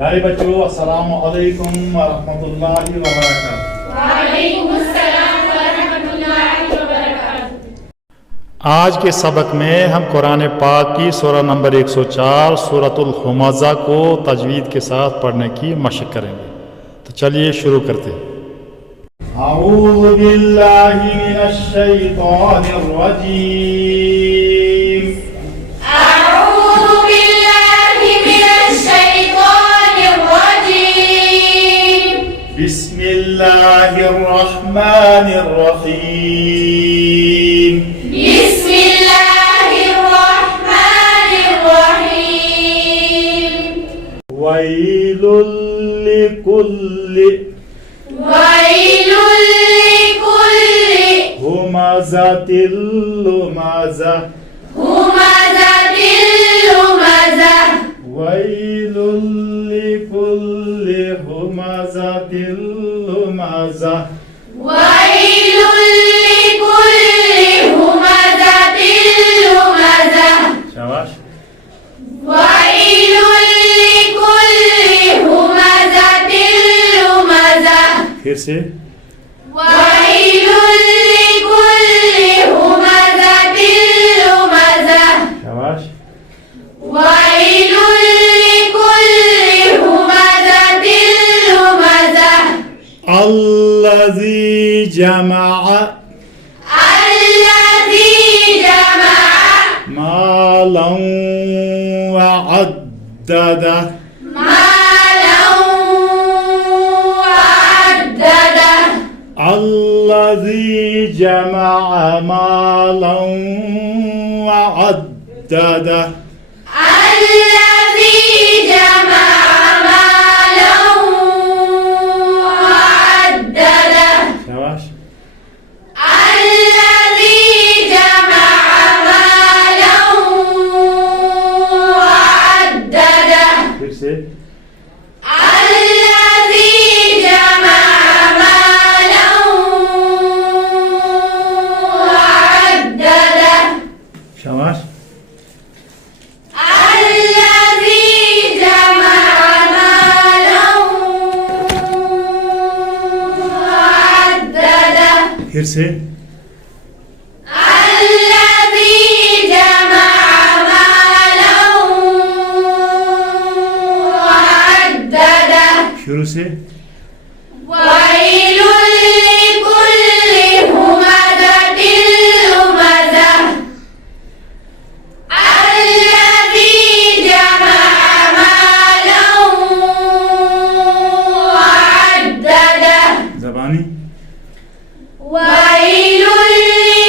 प्यारे बच्चों, अस्सलाम वालेकुम वरहमतुल्लाहि वबरकातुहू। वालेकुम अस्सलाम वरहमतुल्लाहि वबरकातुहू। आज के सबक में हम कुरान पाक की सूरह नंबर 104 सूरतुल हुमज़ा को तजवीद के साथ पढ़ने की मशक करेंगे। तो चलिए शुरू करते हैं। अऊज़ु बिल्लाहि मिनश शैतानिर रजीम। अऊज़ु बिल्लाहि मिनश शैतानिर रजीम। बिस्मिल्लाहिर रहमानिर रहीम। बिस्मिल्लाहिर रहमानिर रहीम। वैलुल लिकुल्लि वैलुल लिकुल्लि हुमज़तिल लुमज़ah। हुमज़तिल लुमज़ah। वैलुल लिकुल्लि हुमज़तिल लुमज़ah। वैलुल लिकुल्लि हुमज़तिल लुमज़ah। शाबाश। वैलुल लिकुल्लि हुमज़तिल लुमज़ah। फिर से। वैलुल लिकुल्लि हुमज़तिल लुमज़ah। शाबाश। वैलुल लिकुल्लि हुमज़तिल लुमज़ah। अल्लज़ी जमअ الذي جمع मालन वअद्ददह। مالا وعدده। الذي جمع مالا وعدده. الذي جمع مالا وعدده. शाबाश। الذي جمع مالا وعدده. फिर से। الذي جمع مالا وعدده. शाबाश। الذي جمع مالا وعدده. फिर से। الذي جمع مالا وعدده. शुरू से। ويل لكل همزة لمزة الذي جمع مالا وعدده. ज़बानी। ويل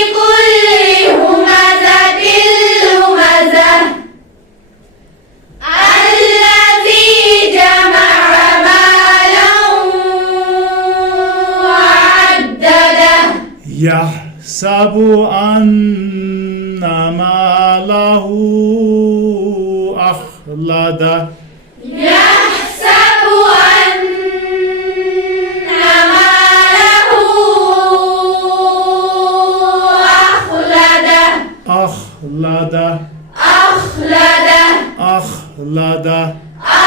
لكل همزة لمزة الذي جمع مالا وعدده. يحسب أن ماله أخلده. يحسب أن ماله أخلده. أخلده. أخلده. أخلده.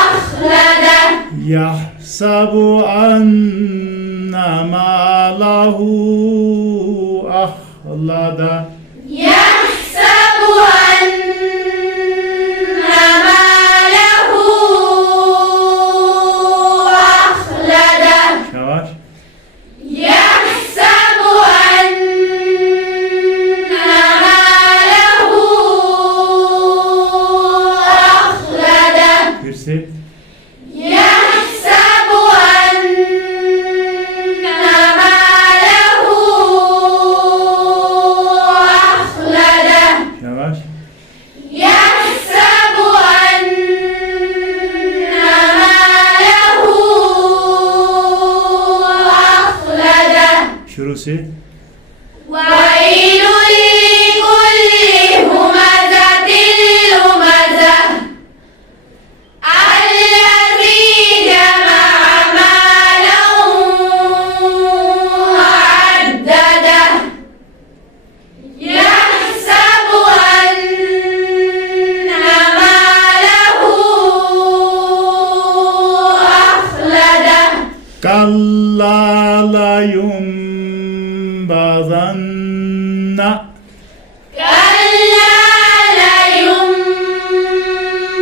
أخلده. يحسب أن ماله أخلده. يحسب أن ماله أخلده. शाबाश। يحسب أن ماله أخلده. फिर से। يحسب أن ماله أخلده. शाबाश। يحسب أن ماله أخلده. शुरू से। ويل لكل همزة لمزة الذي جمع مالا وعدده. يحسب أن ماله كلا لينبذن كلا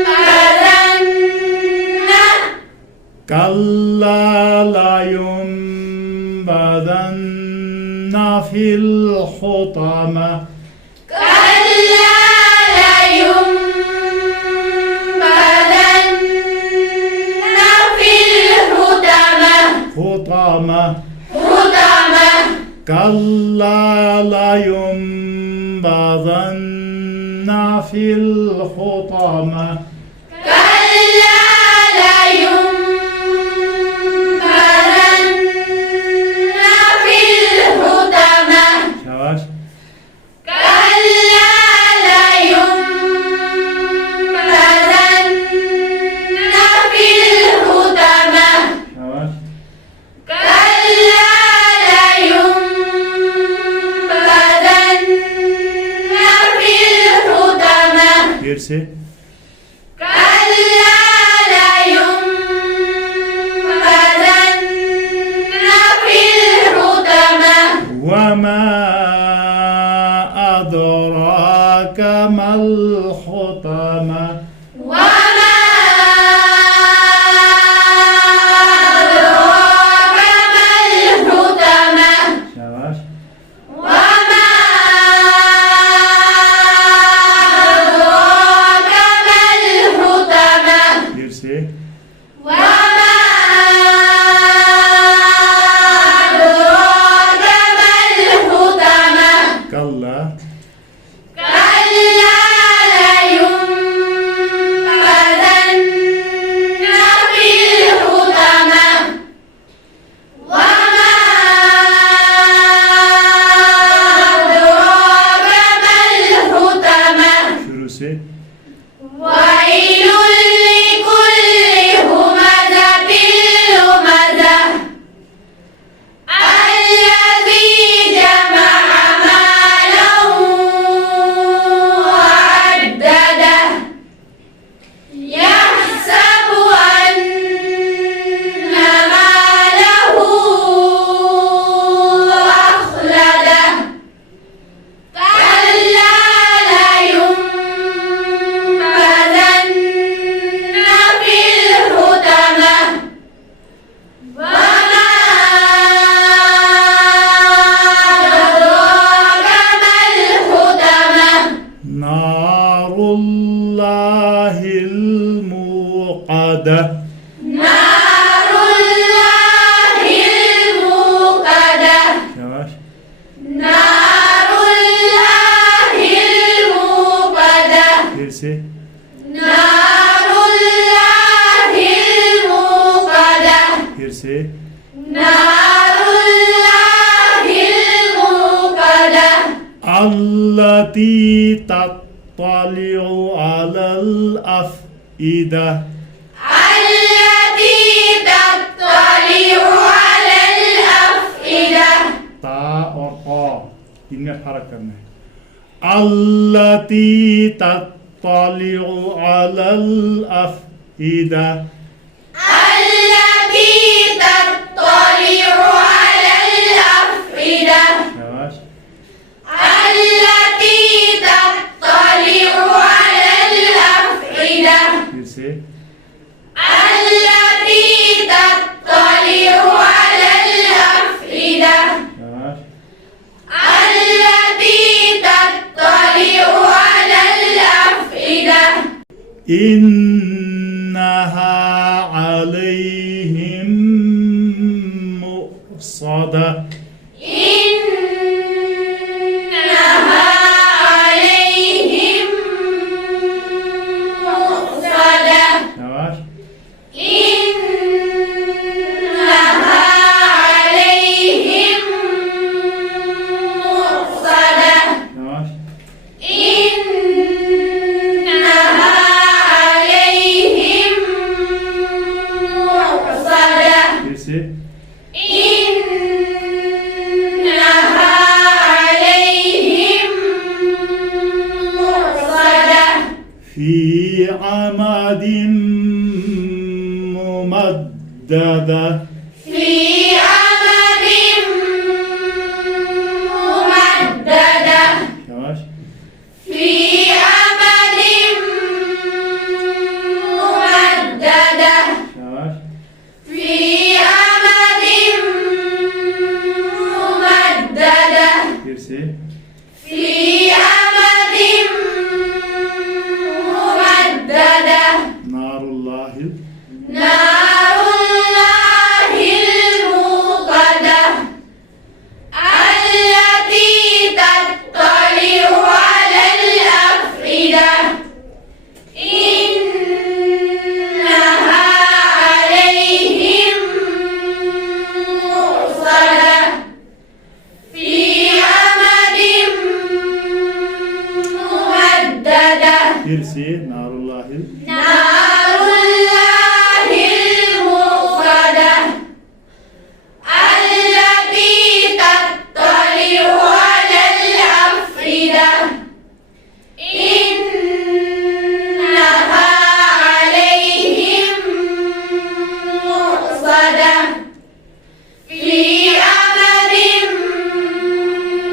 لينبذن كلا لينبذن في الحطمة كلا لينبذن في الحطمة حطمة حطمة كلا لينبذن في الحطمة كلا لينبذن في الحطمة شاش كلا لينبذن في الحطمة شاش كلا لينبذن في الحطمة फिर से كلا لينبذن في الحطمة وما أدراك ما الحطمة وما أدراك ما الحطمة شاش وما أدراك ما الحطمة फिर से وما أدراك ما الحطمة كلا كلا لينبذن في الحطمة وما أدراك ما الحطمة शुरू से ويل لكل همزة لمزة الذي جمع مالا وعدده يحسب أن ماله أخلده كلا لينبذن في الحطمة وما أدراك ما الحطمة نار الله الموقدة نار الله الموقدة شاش نار الله الموقدة फिर से نار الله الموقدة फिर से نار الله الموقدة التي تطلع على الأفئدة التي تطلع على الأفئدة تا और قا इनमें फर्क करना है التي تطلع على الأفئدة التي تطلع على الأفئدة شاش التي تطلع على الأفئدة फिर से التي تطلع على الأفئدة شاش التي تطلع على الأفئدة إنها عليهم مؤصدة إنها عليهم مؤصدة شاش إنها عليهم مؤصدة شاش إنها عليهم مؤصدة फिर से إنها عليهم مؤصدة في عمد ممددة في फिर से नारुल्लाहिल نار الله الموقدة التي تطلع على الأفئدة إنها عليهم مؤصدة في أمد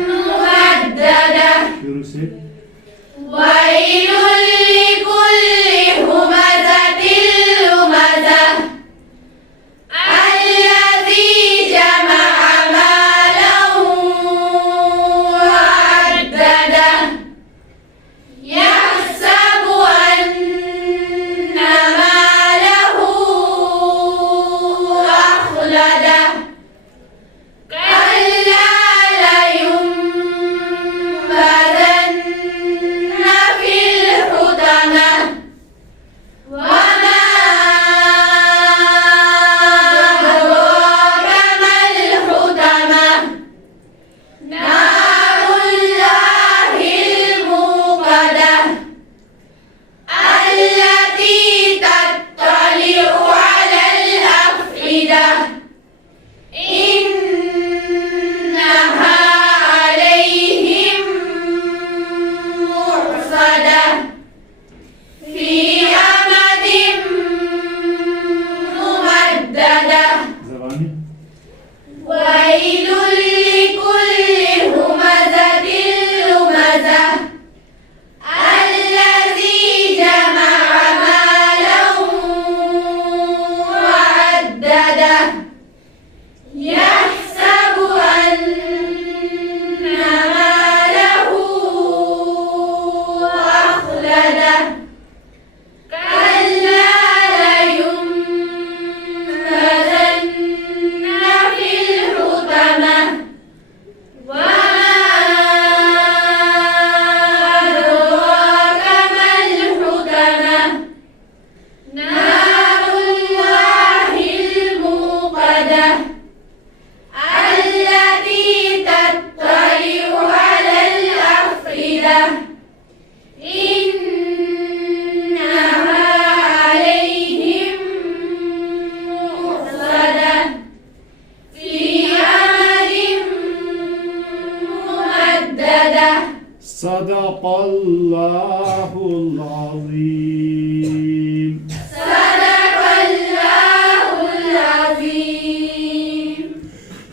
ممددة शुरू से ويل لكل همزة لمزة الذي جمع مالا وعدده يحسب أن ماله أخلده كلا لينبذن في الحطمة وما أدراك ما الحطمة نار الله الموقدة التي تطلع على الأفئدة إنها عليهم مؤصدة في أمد ممددة ज़बानी ويل لكل همزة لمزة الذي جمع مالا وعدده يحسب أن ماله أخلده كلا لينبذن في الحطمة وما أدراك ما الحطمة نار الله الموقدة التي تطلع على الأفئدة إنها عليهم مؤصدة في أمد ممددة صدق الله العظيم